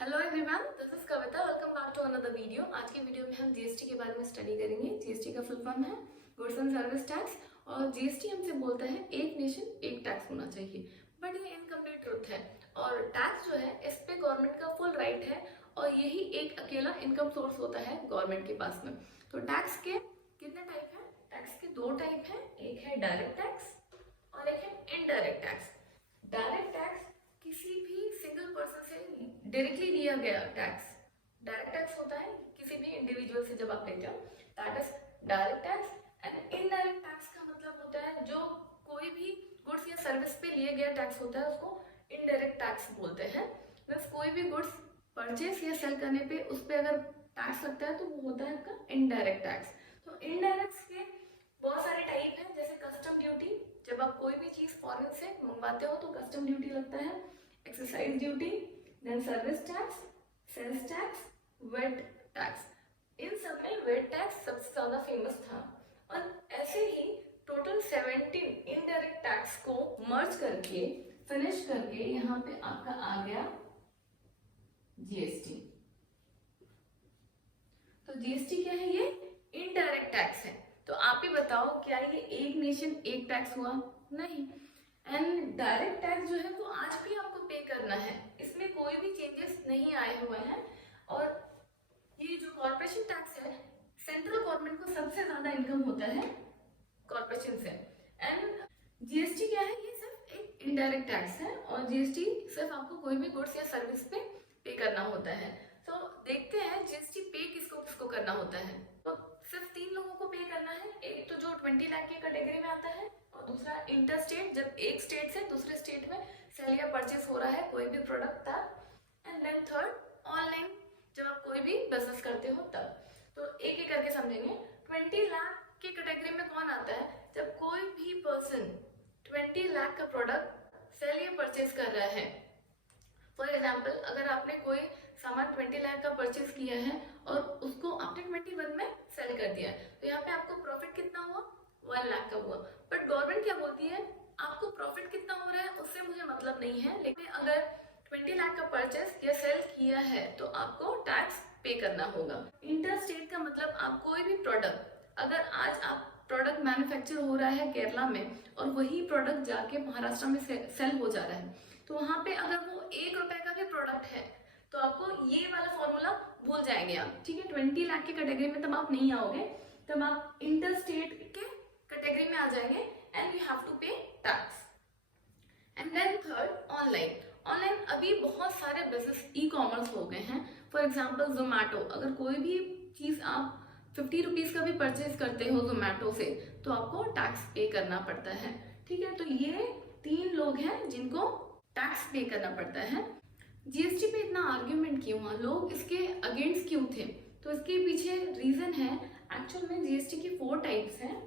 Hello everyone, this is Kavita. Welcome back to another video. आज के video में हम जीएसटी के बारे में स्टडी करेंगे। जीएसटी का फुल फॉर्म है गुड्स एंड सर्विस टैक्स, और जीएसटी हमसे बोलता है एक नेशन एक टैक्स होना चाहिए, बट ये इनकम्प्लीट ट्रुथ है। और टैक्स जो है इस पे गवर्नमेंट का फुल राइट है, और यही एक अकेला इनकम सोर्स होता है गवर्नमेंट के पास में। तो टैक्स के कितने टाइप हैं? टैक्स के दो टाइप हैं, एक है डायरेक्ट टैक्स और एक है इनडायरेक्ट टैक्स। डायरेक्ट टैक्स किसी भी सिंगल पर्सन से डायरेक्टली लिया गया टैक्स। डायरेक्ट टैक्स होता है किसी भी इंडिविजुअल से जब आप लेते हो, that is direct tax. And indirect tax का मतलब होता है जो कोई भी गुड्स या सर्विस पे लिए गया टैक्स होता है उसको इनडायरेक्ट टैक्स बोलते हैं। मीन्स कोई भी गुड्स परचेस या सेल करने पे उस पर अगर टैक्स लगता है तो वो होता है आपका इनडायरेक्ट टैक्स। तो इनडायरेक्ट के बहुत सारे टाइप हैं, जैसे कस्टम ड्यूटी। जब आप कोई भी चीज फॉरेन से मंगवाते हो तो कस्टम ड्यूटी लगता है। Excise duty, then service tax, sales tax, VAT tax. इन सब में वेट टैक्स सबसे ज्यादा फेमस था। और ऐसे ही टोटल 17 इनडायरेक्ट टैक्स को मर्ज करके फिनिश करके यहाँ पे आपका आ गया जीएसटी। तो जीएसटी क्या है? ये इनडायरेक्ट टैक्स है। तो आप ही बताओ, क्या ये एक नेशन एक टैक्स हुआ? नहीं। एंड डायरेक्ट टैक्स जो है वो आज भी आपको पे करना है, इसमें कोई भी चेंजेस नहीं आए हुए हैं। और ये जो कॉर्पोरेशन टैक्स है, सेंट्रल गवर्नमेंट को सबसे ज्यादा इनकम होता है कॉर्पोरेशन से। एंड जीएसटी क्या है? ये सिर्फ एक इनडायरेक्ट टैक्स है, और जीएसटी सिर्फ आपको कोई भी गुड्स या सर्विस पे करना होता है। तो देखते हैं जीएसटी पे किसको किसको करना होता है। तो सिर्फ 3 लोगों को पे करना है। एक तो जो 20 लाख की कैटेगरी में आता है, और दूसरा इंटर स्टेट, जब एक स्टेट से दूसरे स्टेट में सेल या परचेस हो रहा है कोई भी प्रोडक्ट तब। एंड देन थर्ड ऑनलाइन, जब आप कोई भी बिजनेस करते हो तब। तो एक एक करके समझेंगे। 20 लाख की कैटेगरी में कौन आता है? जब कोई भी पर्सन 20 लाख का प्रोडक्ट सेल या परचेस कर रहा है। फॉर एग्जाम्पल, अगर आपने कोई सामान 20 लाख का परचेज किया है और उसको आपने 21 में सेल कर दिया है, तो यहाँ पे आपको प्रॉफिट कितना हुआ? 1 लाख का हुआ। बट गवर्नमेंट क्या बोलती है? आपको प्रॉफिट कितना हो रहा है उससे मुझे मतलब नहीं है, लेकिन अगर 20 लाख का परचेज या सेल किया है तो आपको टैक्स पे करना होगा। इंटर स्टेट का मतलब आप कोई भी प्रोडक्ट, अगर आज आप प्रोडक्ट मैन्युफैक्चर हो रहा है केरला में और वही प्रोडक्ट जाके महाराष्ट्र में सेल हो जा रहा है, तो वहां पे अगर वो 1 रुपए का भी प्रोडक्ट है तो आपको ये वाला फॉर्मूला भूल जाएंगे आप। ठीक है, 20 लाख की कैटेगरी में तब आप नहीं आओगे, तब आप इंटर स्टेट के कैटेगरी में आ जाएंगे and you have to pay tax. And then third online. Online अभी बहुत सारे बिजनेस ई कॉमर्स हो गए हैं। फॉर एग्जाम्पल जोमैटो, अगर कोई भी चीज आप 50 रुपीज का भी परचेज करते हो जोमैटो से तो आपको टैक्स पे करना पड़ता है। ठीक है, तो ये 3 लोग हैं जिनको टैक्स पे करना पड़ता है। जीएसटी पे इतना आर्ग्यूमेंट क्यों हुआ, लोग इसके अगेंस्ट क्यों थे? तो इसके पीछे रीजन है, एक्चुअल में जीएसटी की 4 टाइप्स हैं।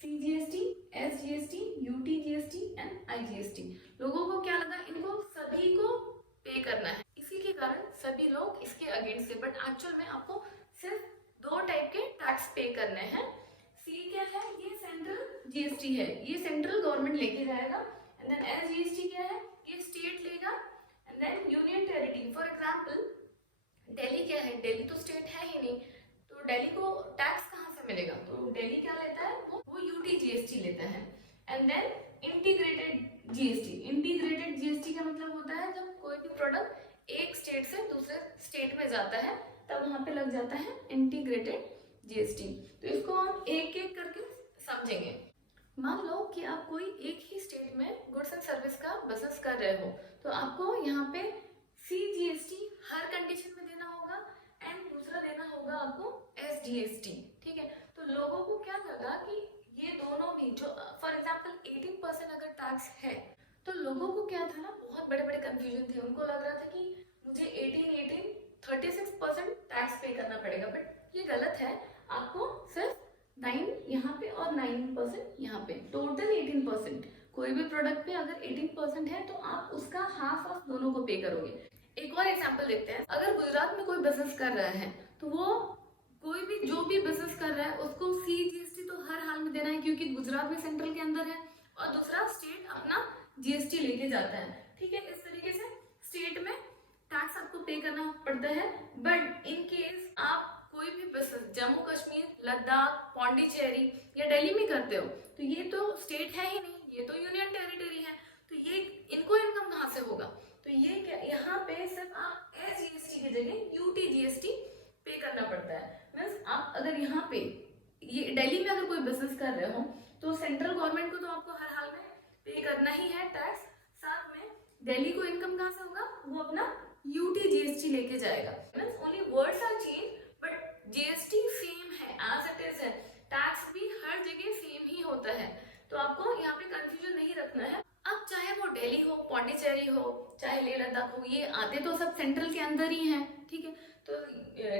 CGST, SGST, UTGST and IGST. लोगों को क्या लगा, इनको सभी को पे करना है, इसी के कारण सभी लोग इसके अगेंस्ट थे। बट एक्चुअल में आपको सिर्फ 2 टाइप के टैक्स पे करने हैं। सी क्या है? ये सेंट्रल जीएसटी है, ये सेंट्रल गवर्नमेंट लेके जाएगा। एंड देन एसजीएसटी क्या है? ये स्टेट लेगा। And then union territory, for example Delhi क्या है? दिल्ली तो स्टेट है ही नहीं, तो दिल्ली को टैक्स कहाँ से मिलेगा? तो दिल्ली क्या लेता है? वो यूटीजीएसटी लेता है। And then integrated GST. Integrated GST का मतलब होता है जब कोई भी प्रोडक्ट एक स्टेट से दूसरे स्टेट में जाता है तब वहां पे लग जाता है इंटीग्रेटेड जीएसटी। तो इसको हम एक एक करके समझेंगे। मान लो कि आप कोई एक ही स्टेट में गुड्स एंड सर्विस का बिजनेस कर रहे हो, तो आपको यहाँ पे सीजीएसटी हर कंडीशन में देना होगा एंड दूसरा देना होगा आपको एसजीएसटी। ठीक है, तो लोगों को क्या लगा कि ये दोनों भी, जो फॉर एग्जांपल 18% अगर टैक्स है, तो लोगों को क्या था ना, बहुत बड़े बड़े कंफ्यूजन थे। उनको लग रहा था कि मुझे 36% टैक्स पे करना पड़ेगा, बट ये गलत है। आपको सिर्फ 9 यहाँ पे और 9% यहाँ पे, टोटल 18%। कोई भी प्रोडक्ट पे अगर 18% है तो आप उसका हाफ ऑफ दोनों को पे करोगे। एक और एग्जांपल देखते हैं। अगर गुजरात में कोई बिजनेस कर रहा है तो वो कोई भी जो भी बिजनेस कर रहा है उसको सीजीएसटी तो हर हाल में देना है, क्योंकि गुजरात भी सेंट्रल के अंदर है और दूसरा स्टेट अपना जीएसटी लेके जाता है। ठीक है, इस तरीके से स्टेट में टैक्स आपको पे करना पड़ता है। बट इन केस आप कोई भी बिजनेस जम्मू कश्मीर, लद्दाख, पौंडीचेरी या दिल्ली में करते हो तो ये तो स्टेट है ही नहीं, ये तो यूनियन टेरिटरी है, तो ये इनको इनकम कहाँ से होगा? तो ये क्या, यहाँ पे सिर्फ आप SGST की जगह UTGST पे करना पड़ता है। मीन्स आप अगर यहाँ पे ये दिल्ली में अगर कोई बिजनेस कर रहे हो तो सेंट्रल गवर्नमेंट को तो आपको हर हाल में पे करना ही है टैक्स। साथ में दिल्ली को इनकम कहाँ से होगा? वो अपना UTGST लेके जाएगा। Means only words are change but GST same है, एज इट इज है। टैक्स भी हर जगह सेम ही होता है, तो आपको यहाँ पे कंफ्यूजन नहीं रखना है। अब चाहे वो दिल्ली हो, पौंडीचेरी हो, चाहे लेह लद्दाख हो, ये आते तो सब सेंट्रल के अंदर ही हैं, ठीक है। तो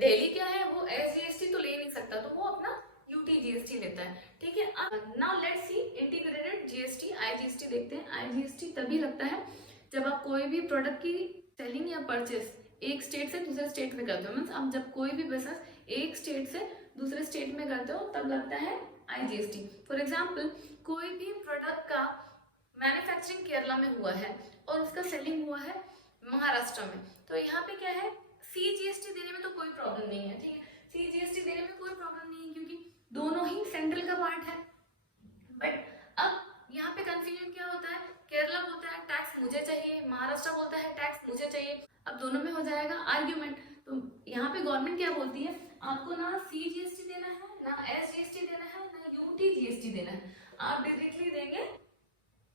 दिल्ली क्या है, वो SGST तो ले नहीं सकता, तो वो अपना UTGST लेता है, ठीक है। अब now let's see integrated GST, IGST देखते हैं। IGST तभी लगता है जब आप कोई भी प्रोडक्ट की सेलिंग या परचेस एक स्टेट से दूसरे स्टेट में करते हो। मीन्स आप जब कोई भी बिजनेस एक स्टेट से दूसरे स्टेट में करते हो तब लगता है IGST। फॉर एग्जाम्पल, कोई भी प्रोडक्ट का मैन्युफैक्चरिंग केरला में हुआ है और उसका सेलिंग हुआ है महाराष्ट्र में, तो यहाँ पे क्या है, CGST देने में तो कोई प्रॉब्लम नहीं है, ठीक है। CGST देने में कोई प्रॉब्लम नहीं है क्योंकि दोनों ही सेंट्रल का पार्ट है। बट अब यहाँ पे कंफ्यूजन क्या होता है, केरला बोलता है टैक्स मुझे चाहिए, महाराष्ट्र बोलता है टैक्स मुझे चाहिए, अब दोनों में हो जाएगा आर्ग्यूमेंट। तो यहाँ पे गवर्नमेंट क्या बोलती है, आपको ना CGST देना है, ना SGST देना है, ना UTGST देना है, आप डायरेक्टली देंगे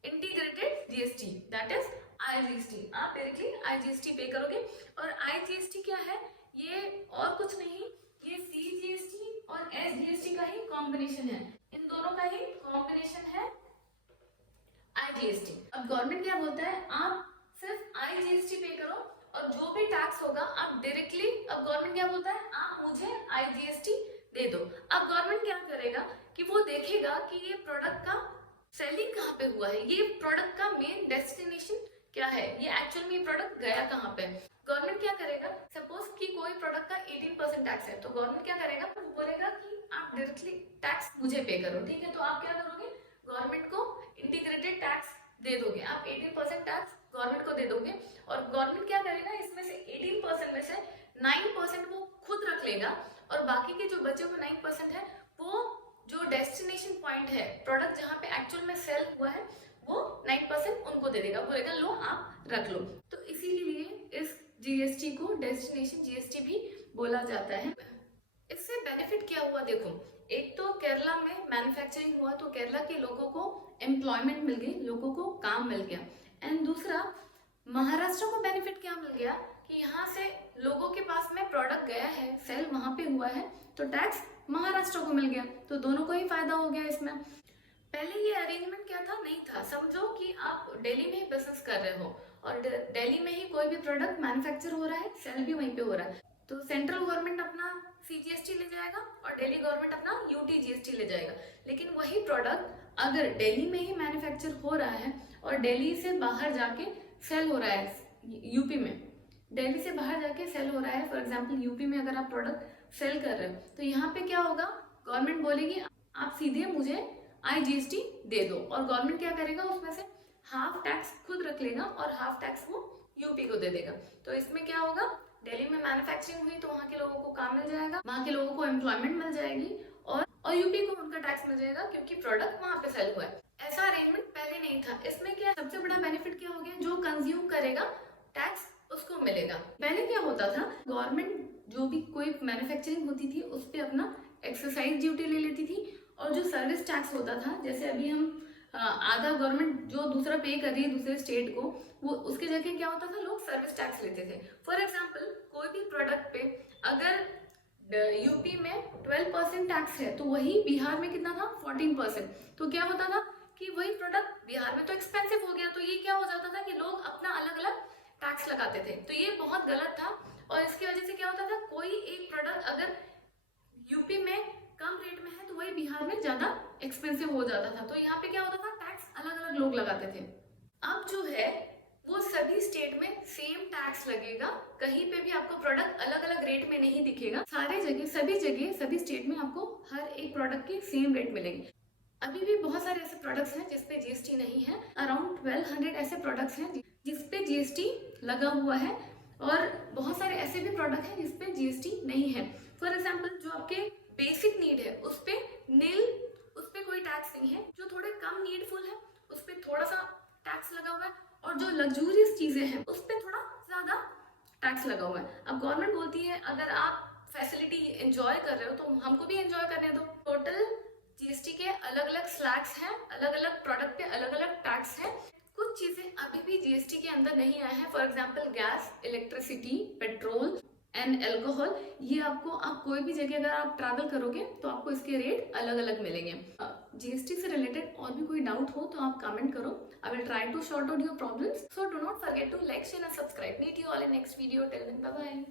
integrated GST, that is IGST। आप डायरेक्टली IGST पे करोगे। और IGST क्या है, ये और कुछ नहीं, ये CGST और SGST का ही कॉम्बिनेशन है, इन दोनों का ही कॉम्बिनेशन है IGST। अब गवर्नमेंट क्या बोलता है, आप सिर्फ IGST पे करो और जो भी टैक्स होगा आप डायरेक्टली, अब गवर्नमेंट क्या बोलता है, आप मुझे IGST दे दो। अब गवर्नमेंट क्या करेगा कि वो देखेगा कि ये प्रोडक्ट का सेलिंग कहाँ पे हुआ है, ये प्रोडक्ट का मेन डेस्टिनेशन क्या है, ये एक्चुअल में ये प्रोडक्ट गया कहाँ पे। गवर्नमेंट क्या करेगा, सपोज कि कोई प्रोडक्ट का 18% टैक्स है, तो गवर्नमेंट क्या करेगा, वो बोलेगा कि आप डायरेक्टली टैक्स मुझे पे करो, ठीक है। तो आप क्या करोगे, गवर्नमेंट को इंटीग्रेटेड टैक्स दे दोगे, आप 18% टैक्स गवर्नमेंट को दे दोगे। और गवर्नमेंट क्या करेगा, इसमें से 18% में से 9% वो खुद रख लेगा और बाकी के जो बचे हुए 9% है वो जो डेस्टिनेशन पॉइंट है, प्रोडक्ट जहाँ पे एक्चुअल में सेल हुआ है, वो 9% उनको दे देगा, बोलेगा लो आप रख लो। तो इसीलिए इस GST को डेस्टिनेशन GST भी बोला जाता है। इससे बेनिफिट क्या हुआ देखो, एक तो केरला में मैन्युफैक्चरिंग हुआ तो केरला के लोगों को एम्प्लॉयमेंट मिल गई, लोगों को काम मिल गया। एंड दूसरा, महाराष्ट्र को बेनिफिट क्या मिल गया कि यहाँ से लोगों के पास में प्रोडक्ट गया है, सेल वहां पे हुआ है, तो टैक्स महाराष्ट्र को मिल गया, तो दोनों को ही फायदा हो गया इसमें। पहले ये अरेंजमेंट क्या था, नहीं था। समझो कि आप दिल्ली में ही बिजनेस कर रहे हो और दिल्ली में ही कोई भी प्रोडक्ट मैन्युफैक्चर हो रहा है, सेल भी वहीं पे हो रहा है, तो सेंट्रल गवर्नमेंट अपना CGST ले जाएगा और दिल्ली गवर्नमेंट अपना UTGST ले जाएगा। लेकिन वही प्रोडक्ट अगर दिल्ली में ही मैन्युफैक्चर हो रहा है और दिल्ली से बाहर जाके सेल हो रहा है, यूपी में दिल्ली से बाहर जाके सेल हो रहा है, फॉर एग्जाम्पल यूपी में अगर आप प्रोडक्ट सेल कर रहे हो, तो यहाँ पे क्या होगा, गवर्नमेंट बोलेगी आप सीधे मुझे IGST दे दो, और गवर्नमेंट क्या करेगा, उसमें से हाफ टैक्स खुद रख लेगा और हाफ टैक्स वो यूपी को दे देगा। तो इसमें क्या होगा, दिल्ली में मैन्युफैक्चरिंग हुई तो वहाँ के लोगों को काम मिल जाएगा, वहाँ के लोगों को एम्प्लॉयमेंट मिल जाएगी और यूपी को उनका टैक्स मिल जाएगा क्योंकि प्रोडक्ट वहाँ पे सेल हुआ है। ऐसा अरेंजमेंट पहले नहीं था। इसमें क्या सबसे बड़ा बेनिफिट क्या हो गया, जो कंज्यूम करेगा टैक्स उसको मिलेगा। पहले क्या होता था, गवर्नमेंट जो भी कोई मैन्युफैक्चरिंग होती थी उस पर अपना एक्सरसाइज ड्यूटी ले लेती थी, और जो सर्विस टैक्स होता था, जैसे अभी हम आधा गवर्नमेंट जो दूसरा पे कर रही है दूसरे स्टेट को, वो उसके जगह क्या होता था, लोग सर्विस टैक्स लेते थे। फॉर एग्जाम्पल, कोई भी प्रोडक्ट पे अगर यूपी में 12% टैक्स है तो वही बिहार में कितना था, 14%। तो क्या होता था कि वही प्रोडक्ट बिहार में तो एक्सपेंसिव हो गया, तो ये क्या हो जाता था कि लोग अपना अलग अलग टैक्स लगाते थे, तो ये बहुत गलत था। और इसकी वजह से क्या होता था, कोई एक प्रोडक्ट अगर यूपी में कम रेट में है तो वही बिहार में ज्यादा एक्सपेंसिव हो जाता था, तो यहाँ पे क्या होता था, टैक्स अलग अलग लोग लगाते थे। अब जो है वो सभी स्टेट में सेम टैक्स लगेगा, कहीं पे भी आपको प्रोडक्ट अलग अलग रेट में नहीं दिखेगा, सारे जगह सभी स्टेट में आपको हर एक प्रोडक्ट के सेम रेट मिलेंगे। अभी भी बहुत सारे ऐसे प्रोडक्ट्स हैं जिसपे GST नहीं है, अराउंड 1200 ऐसे प्रोडक्ट्स हैं जिसपे GST लगा हुआ है, और बहुत सारे ऐसे भी प्रोडक्ट हैं जिसपे जीएसटी नहीं है। फॉर एग्जाम्पल जो आपके बेसिक नीड है उस पे नील, उस पे कोई टैक्स नहीं है। जो थोड़े कम नीडफुल है उस पे थोड़ा सा टैक्स लगा हुआ है, और जो लग्जूरियस चीजें हैं उस पे थोड़ा ज्यादा टैक्स लगा हुआ है। अब गवर्नमेंट बोलती है अगर आप फैसिलिटी एंजॉय कर रहे हो तो हमको भी एंजॉय करने दो। टोटल जीएसटी के अलग अलग स्लैब्स हैं, अलग अलग प्रोडक्ट पे अलग अलग टैक्स है। कुछ चीजें अभी भी जीएसटी के अंदर नहीं आया है। For example gas, electricity, petrol and alcohol, ये आपको, आप कोई भी जगह अगर आप ट्रैवल करोगे तो आपको इसके रेट अलग अलग मिलेंगे। जीएसटी से रिलेटेड और भी कोई डाउट हो तो आप कमेंट करो। I will try to sort out your problems. So do not forget to like, share and subscribe. Meet you all in next video. Till then bye bye.